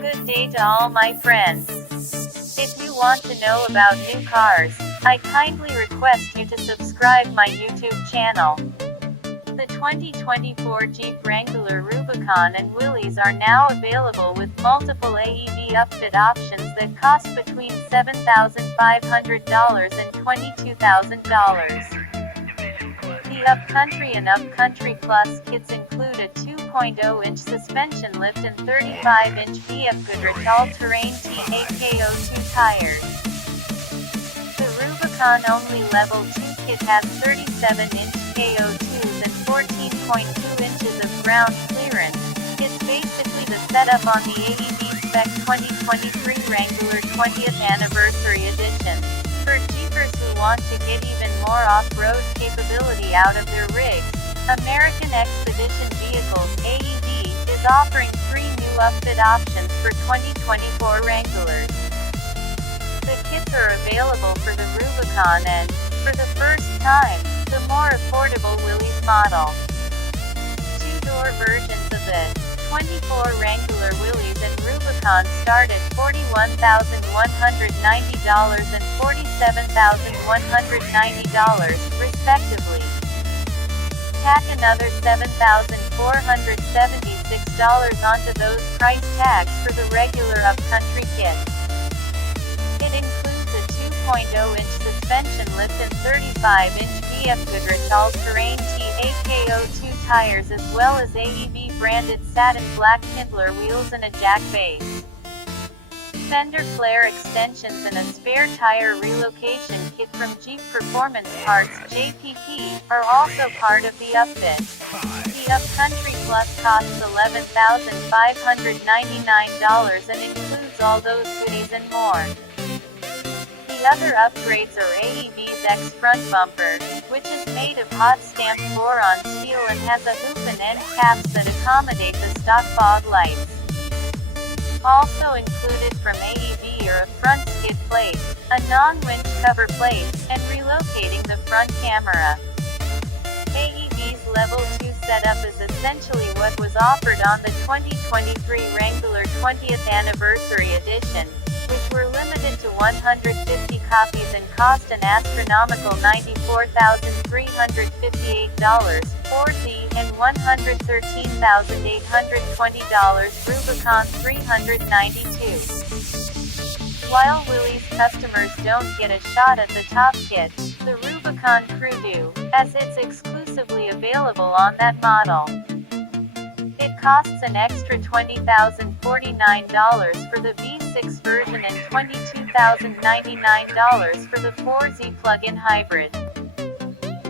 Good day to all my friends. If you want to know about new cars, I kindly request you to subscribe my YouTube channel. The 2024 Jeep Wrangler Rubicon and Willys are now available with multiple AEV upfit options that cost between $7,500 and $22,000. The Upcountry and Upcountry Plus kits include a 2.0-inch suspension lift and 35-inch BFGoodrich All-Terrain T AKO2 tires. The Rubicon-only Level II kit has 37-inch KO2s and 14.2 inches of ground clearance. It's basically the setup on the AEV-spec 2023 Wrangler 20th Anniversary Edition. For Jeepers who want to get even more off-road capability out of their rigs, American Expedition Vehicles AEV is offering 3 new upfit options for 2024 Wranglers. The kits are available for the Rubicon and, for the first time, the more affordable Willys model. Two-door versions of the 24 Wrangler Willys and Rubicon start at $41,190 and $47,190, respectively. Tack another $7,476 onto those price tags for the regular Upcountry kit. It includes a 2.0-inch suspension lift and 35-inch BFGoodrich All-Terrain T AKO2 tires as well as AEV-branded satin black Kindler wheels and a jack base. Fender flare extensions and a spare tire relocation kit from Jeep Performance Parts (JPP) are also part of the upfit. The Upcountry Plus costs $11,599 and includes all those goodies and more. The other upgrades are AEV's X front bumper, which is made of hot stamped boron steel and has a hoop and end caps that accommodate the stock fog lights. Also included from AEV are a front skid plate, a non-winch cover plate, and relocating the front camera. AEV's Level II setup is essentially what was offered on the 2023 Wrangler 20th Anniversary Edition, which were limited to 150 copies and cost an astronomical $94,358, 4Z, and $113,820, Rubicon 392. While Willys customers don't get a shot at the top kit, the Rubicon crew do, as it's exclusively available on that model. It costs an extra $20,049 for the V6 version and $22,099 for the 4Z plug-in hybrid.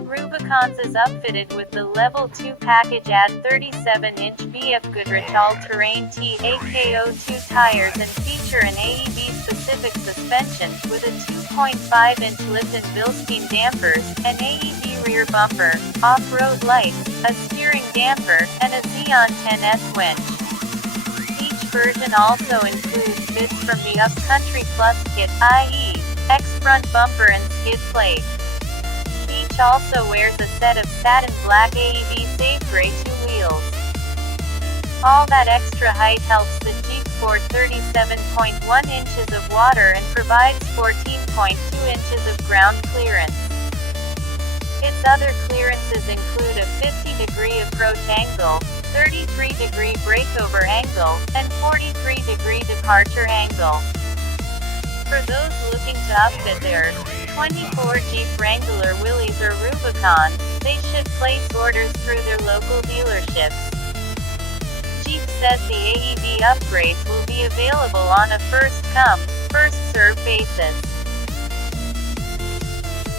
Rubicons is upfitted with the Level II package at 37-inch BFGoodrich All-Terrain T AKO2 tires and feature an AEV-specific suspension, with a 2.5-inch lift and Bilstein dampers, an AEV rear bumper, off-road lights, a steering damper, and a Xeon 10S winch. Each version also includes bits from the Upcountry Plus kit, i.e., X front bumper and skid plate. Each also wears a set of satin black AEV Safe Gray 2 wheels. All that extra height helps the Jeep sport 37.1 inches of water and provides 14.2 inches of ground clearance. Its other clearances include a 50-degree approach angle, 33-degree breakover angle, and 43-degree departure angle. For those looking to upfit their 24 Jeep Wrangler Willys or Rubicon, they should place orders through their local dealerships. Jeep says the AEV upgrades will be available on a first-come, first-served basis.